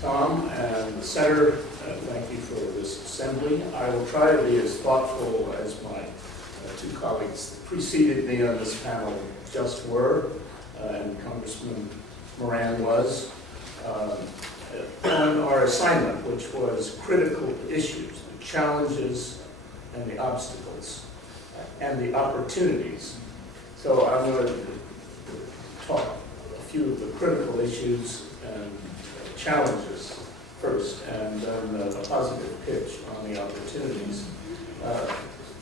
Tom and the Center, thank you for this assembly. I will try to be as thoughtful as my two colleagues that preceded me on this panel just were, and Congressman Moran was, on our assignment, which was critical issues, the challenges and the obstacles, and the opportunities. So I'm going to talk a few of the critical issues and challenges first, and then a positive pitch on the opportunities.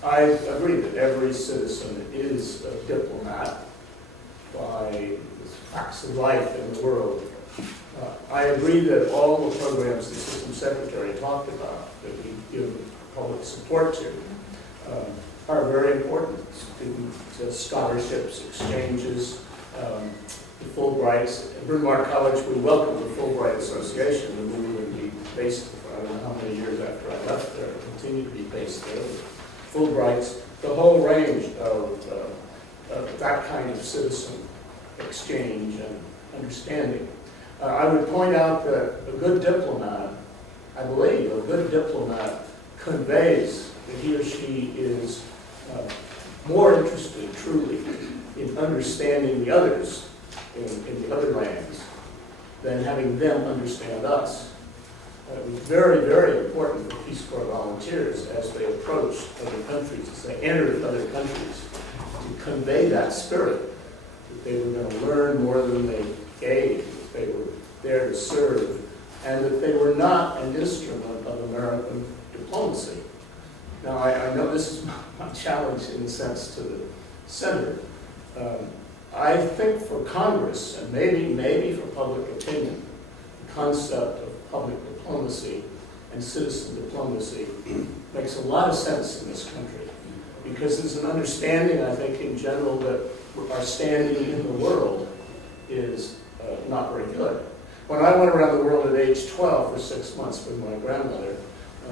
I agree that every citizen is a diplomat by the facts of life in the world. I agree that all the programs the System Secretary talked about that we give public support to are very important. Student scholarships, exchanges, the Fulbrights. At Bryn Mawr College, we welcome the Fulbright Association, and we would be based, I don't know how many years after I left there, continue to be based there. Fulbrights, the whole range of that kind of citizen exchange and understanding. I would point out that a good diplomat, I believe, a good diplomat conveys that he or she is more interested truly in understanding the others in the other lands than having them understand us. It was very, very important for Peace Corps volunteers as they approach other countries, as they entered other countries, to convey that spirit, that they were going to learn more than they gave, that they were there to serve, and that they were not an instrument of American diplomacy. Now, I know this is my challenge in the sense to the Senator. I think for Congress, and maybe for public opinion, the concept of public diplomacy and citizen diplomacy makes a lot of sense in this country, because there's an understanding, I think, in general, that our standing in the world is not very good. When I went around the world at age 12 for 6 months with my grandmother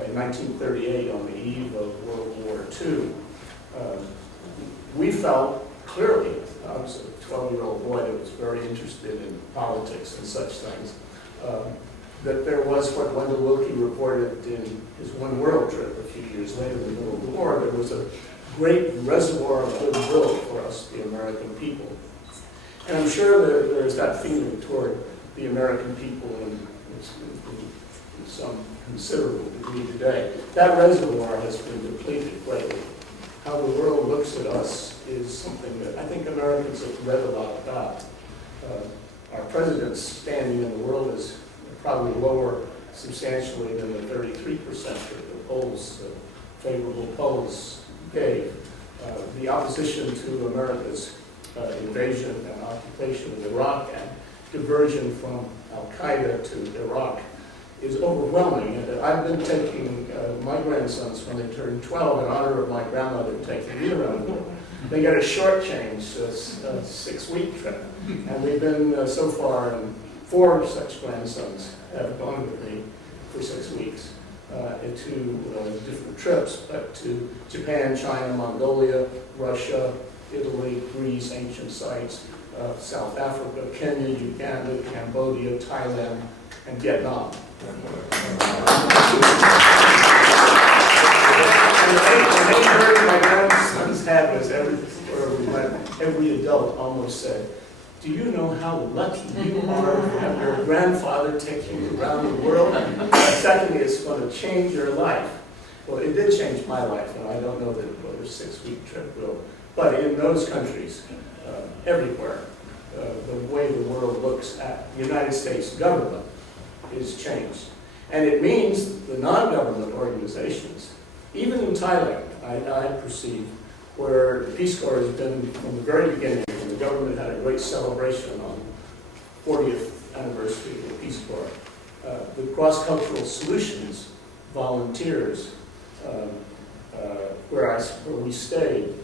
in 1938 on the eve of World War II, we felt clearly, I was a 12-year-old boy that was very interested in politics and such things, that there was what Wendell Willkie reported in his One World trip a few years later in the middle of the war. There was a great reservoir of goodwill for us, the American people. And I'm sure that there's that feeling toward the American people in some considerable degree today. That reservoir has been depleted greatly. How the world looks at us is something that I think Americans have read a lot about. Our president's standing in the world is probably lower substantially than the 33% that the polls, favorable polls gave. The opposition to America's invasion and occupation of Iraq and diversion from Al-Qaeda to Iraq is overwhelming. And I've been taking my grandsons when they turn 12 in honor of my grandmother taking me around the world. They get a short-change 6-week trip. And we've been so far, and 4 such grandsons have gone with me for 6 weeks to different trips, but to Japan, China, Mongolia, Russia, Italy, Greece, ancient sites, South Africa, Kenya, Uganda, Cambodia, Thailand, and Vietnam. And the main burden my grandsons had was every adult almost said, "Do you know how lucky you are to have your grandfather take you around the world? And secondly, it's going to change your life." Well, it did change my life, and I don't know that a 6-week trip will. But in those countries, everywhere, the way the world looks at the United States government is changed. And it means the non-government organizations, even in Thailand, I perceive, where the Peace Corps has been from the very beginning, and the government had a great celebration on 40th anniversary of the Peace Corps. The cross-cultural solutions volunteers, where we stayed,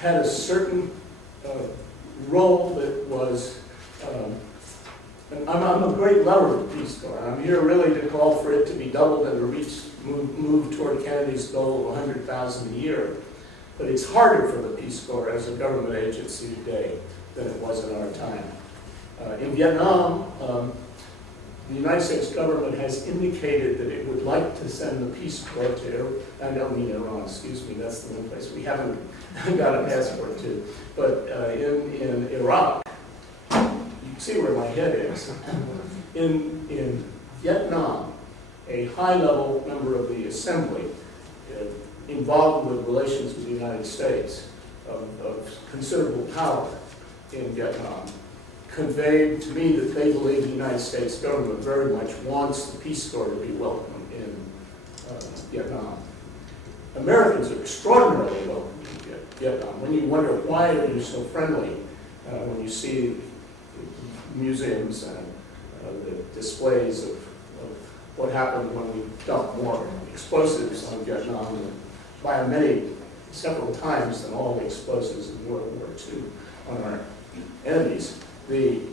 had a certain role that was, and I'm a great lover of the Peace Corps. I'm here really to call for it to be doubled and to move toward Kennedy's goal of 100,000 a year. But it's harder for the Peace Corps as a government agency today than it was in our time. In Vietnam, The United States government has indicated that it would like to send the Peace Corps to, I don't mean Iran, excuse me, that's the one place we haven't got a passport to, but in Iraq, you can see where my head is. In Vietnam, a high-level member of the Assembly involved with relations with the United States of considerable power in Vietnam conveyed to me that they believe the United States government very much wants the Peace Corps to be welcome in Vietnam. Americans are extraordinarily welcome in Vietnam. When you wonder why are you so friendly, when you see museums and the displays of what happened when we dumped more explosives on Vietnam by several times than all the explosives in World War II on our enemies. You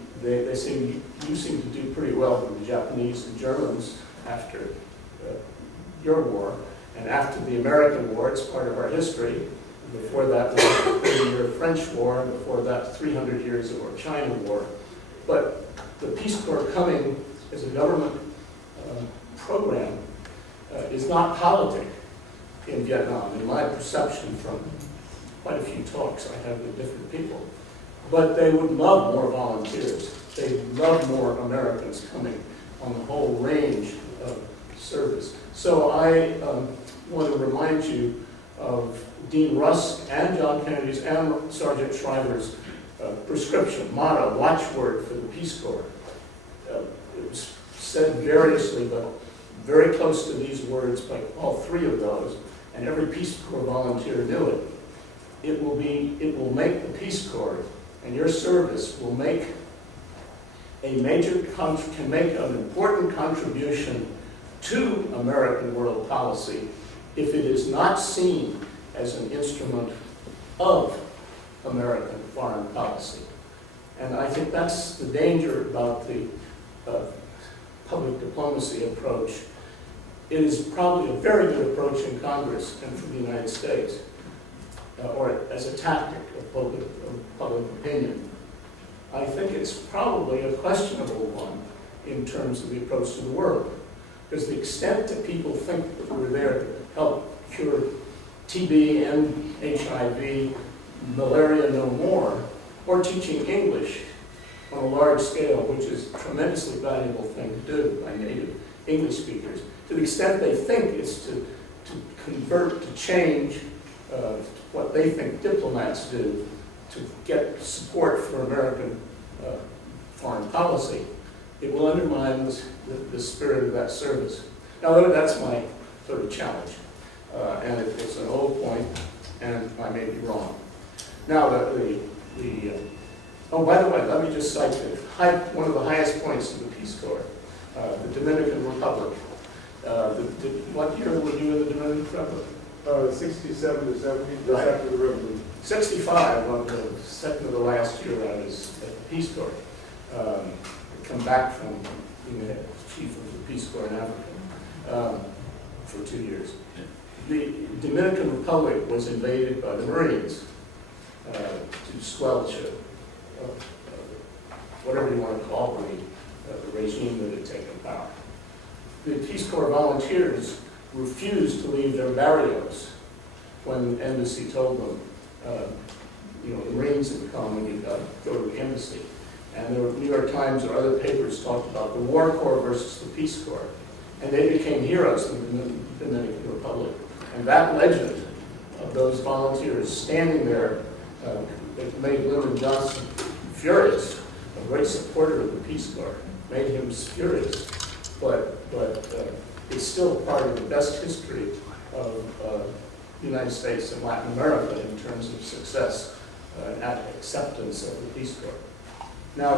seem to do pretty well with the Japanese and Germans after your war, and after the American War, it's part of our history. Before that war, the 30-year French War, and before that, 300 years of our China War. But the Peace Corps coming as a government program is not politic in Vietnam, in my perception from quite a few talks I have with different people. But they would love more volunteers. They love more Americans coming on the whole range of service. So I want to remind you of Dean Rusk and John Kennedy's and Sergeant Shriver's prescription, motto, watchword for the Peace Corps. It was said variously, but very close to these words by all three of those, and every Peace Corps volunteer knew it. It will make the Peace Corps, and your service will make can make an important contribution to American world policy if it is not seen as an instrument of American foreign policy. And I think that's the danger about the public diplomacy approach. It is probably a very good approach in Congress and for the United States, or as a tactic of public opinion. I think it's probably a questionable one in terms of the approach to the world, because the extent that people think that we're there to help cure TB and HIV, malaria no more, or teaching English on a large scale, which is a tremendously valuable thing to do by native English speakers, to the extent they think it's to convert, to change what they think diplomats do to get support for American foreign policy, it will undermine the spirit of that service. Now, that's my sort of challenge, and it's an old point, and I may be wrong. Now, oh, by the way, let me just cite one of the highest points of the Peace Corps, the Dominican Republic. What year were you in the Dominican Republic? 67 to 70, just Right. after the revolution. 65, on the second of the last year I was at the Peace Corps. Come back from being the chief of the Peace Corps in Africa for 2 years. The Dominican Republic was invaded by the Marines to squelch whatever you want to call the regime that had taken power. The Peace Corps volunteers refused to leave their barrios when the embassy told them, the Marines had come and you've got to go to the embassy. And the New York Times or other papers talked about the War Corps versus the Peace Corps. And they became heroes in the Dominican Republic. And that legend of those volunteers standing there that made Lyndon Johnson furious, a great supporter of the Peace Corps, made him furious. But it's still part of the best history of the United States and Latin America in terms of success and acceptance of the Peace Corps. Now,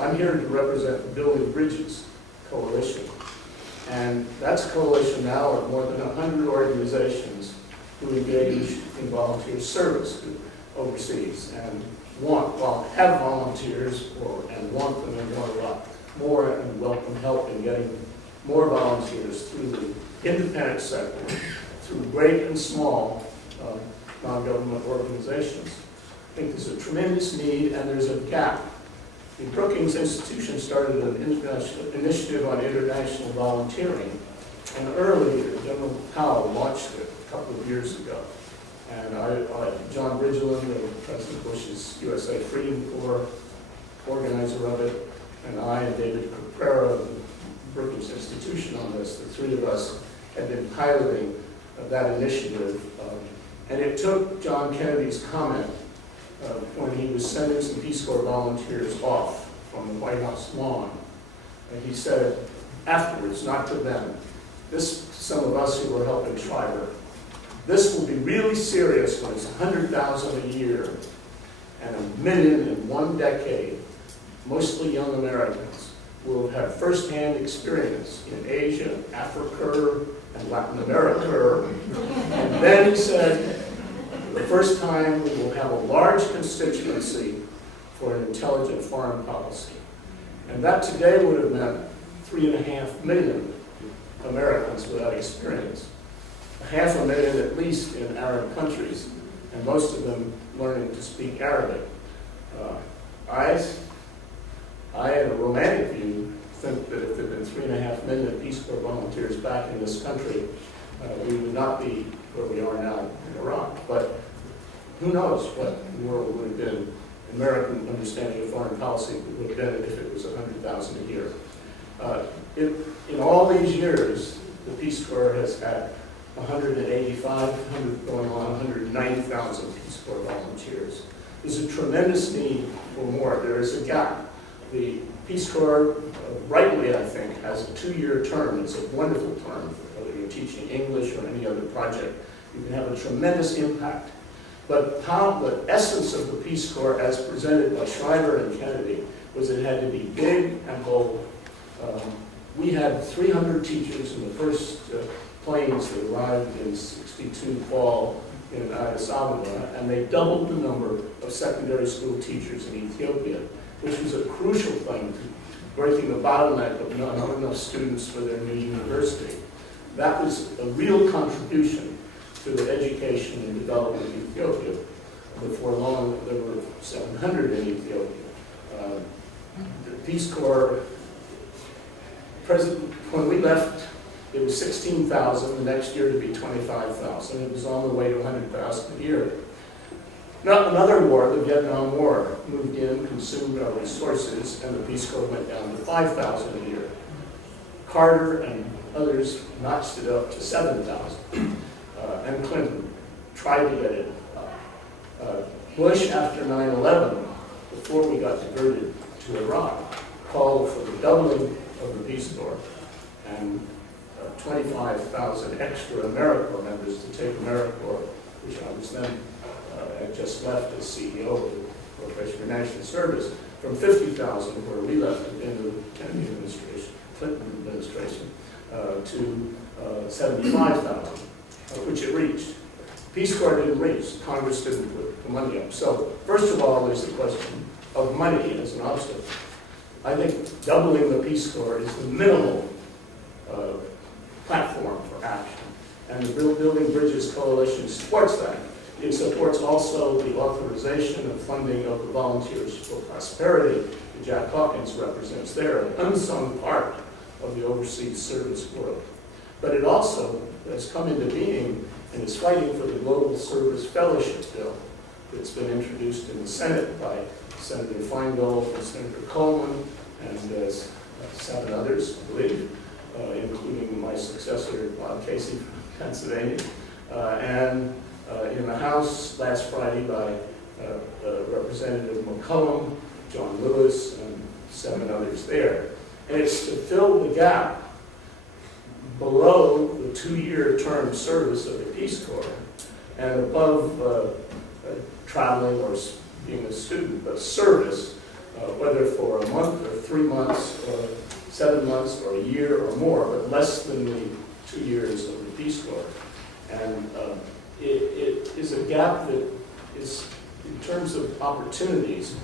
I'm here to represent the Building Bridges Coalition. And that's a coalition now of more than 100 organizations who engage in volunteer service overseas and have volunteers and want them and want a lot more and welcome help in getting more volunteers through the independent sector, through great and small non-government organizations. I think there's a tremendous need and there's a gap The Brookings Institution started an international initiative on international volunteering, and early, General Powell launched it a couple of years ago. And John Bridgeland, President Bush's USA Freedom Corps organizer of it, and I and David Caprera of the Brookings Institution on this, the three of us had been piloting that initiative. And it took John Kennedy's comment when he was sending some Peace Corps volunteers off from the White House lawn. And he said afterwards, not to them, some of us who were helping Schreiber, this will be really serious when it's 100,000 a year and 1 million in 1 decade, mostly young Americans, will have firsthand experience in Asia, Africa, and Latin America. And then he said, for the first time, we will have a large constituency for an intelligent foreign policy. And that today would have meant 3.5 million Americans without experience. 500,000 at least in Arab countries, and most of them learning to speak Arabic. I, in a romantic view, think that if there had been 3.5 million Peace Corps volunteers back in this country, we would not be where we are now in Iraq. But who knows what the world would have been, American understanding of foreign policy would have been if it was 100,000 a year. In all these years, the Peace Corps has had 185, going on 190,000 Peace Corps volunteers. There's a tremendous need for more. There is a gap. The Peace Corps, rightly I think, has a 2-year term. It's a wonderful term, whether you're teaching English or any other project. You can have a tremendous impact. But the essence of the Peace Corps, as presented by Schreiber and Kennedy, was it had to be big and bold. We had 300 teachers in the first planes that arrived in '62 fall in Addis Ababa, and they doubled the number of secondary school teachers in Ethiopia, which was a crucial thing to breaking the bottleneck of not enough students for their new university. That was a real contribution to the education and development of Ethiopia. Before long, there were 700 in Ethiopia. The Peace Corps, when we left, it was 16,000, the next year to be 25,000. It was on the way to 100,000 a year. Now, another war, the Vietnam War, moved in, consumed our resources, and the Peace Corps went down to 5,000 a year. Carter and others notched it up to 7,000. And Clinton tried to get it up. Bush, after 9/11, before we got diverted to Iraq, called for the doubling of the Peace Corps and 25,000 extra AmeriCorps members to take AmeriCorps, which I was then, had just left as CEO of the Corporation for National Service, from 50,000, where we left in the Kennedy administration, Clinton administration, to 75,000, which it reached. Peace Corps didn't reach. Congress didn't put the money up. So, first of all, there's the question of money as an obstacle. I think doubling the Peace Corps is the minimal platform for action. And the Building Bridges Coalition supports that. It supports also the authorization and funding of the Volunteers for Prosperity that Jack Hawkins represents there, an unsung part of the overseas service world. But it also has come into being and is fighting for the Global Service Fellowship Bill that's been introduced in the Senate by Senator Feingold and Senator Coleman and 7 others, I believe, including my successor, Bob Casey from Pennsylvania, and in the House last Friday by Representative McCollum, John Lewis, and 7 others there. And it's to fill the gap below the 2-year term service of the Peace Corps and above traveling or being a student, but service, whether for a month or 3 months or 7 months or a year or more, but less than the 2 years of the Peace Corps. And it is a gap that is, in terms of opportunities,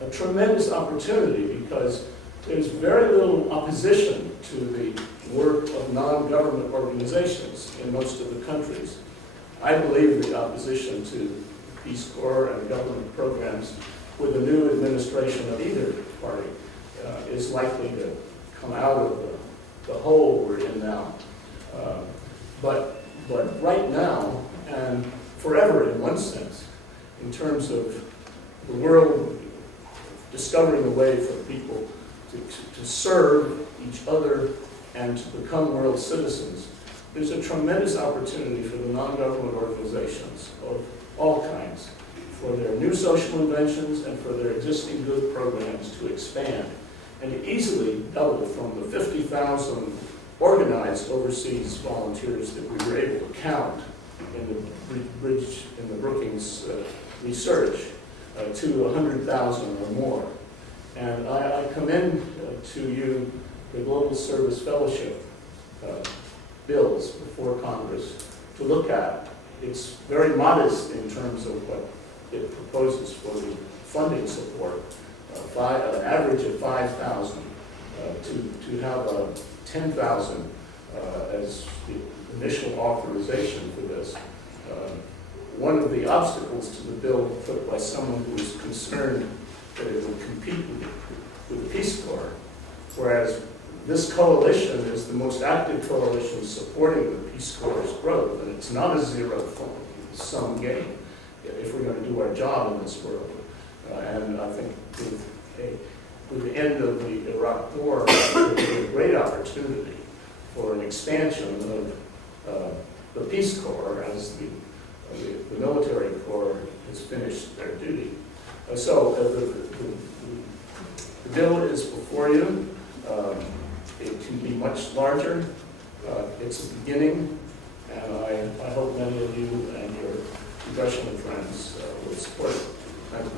a tremendous opportunity because there's very little opposition to the work of non-government organizations in most of the countries. I believe the opposition to Peace Corps and government programs with the new administration of either Party is likely to come out of the hole we're in now. But right now, and forever in one sense, in terms of the world discovering a way for people to serve each other and to become world citizens, there's a tremendous opportunity for the non-government organizations of all kinds, for their new social inventions and for their existing good programs to expand and easily double from the 50,000 organized overseas volunteers that we were able to count in the Brookings research to 100,000 or more. And I commend to you the Global Service Fellowship bills before Congress to look at. It's very modest in terms of what it proposes for the funding support, an average of 5,000 to have 10,000 as the initial authorization for this. One of the obstacles to the bill put by someone who was concerned that it would compete with the Peace Corps, whereas this coalition is the most active coalition supporting the Peace Corps' growth, and it's not a zero-sum game if we're going to do our job in this world. And I think with the end of the Iraq War, there'll be a great opportunity for an expansion of the Peace Corps as the military corps has finished their duty. So the bill is before you. It can be much larger. It's a beginning, and I hope many of you and your congressional friends will support it. Thank you.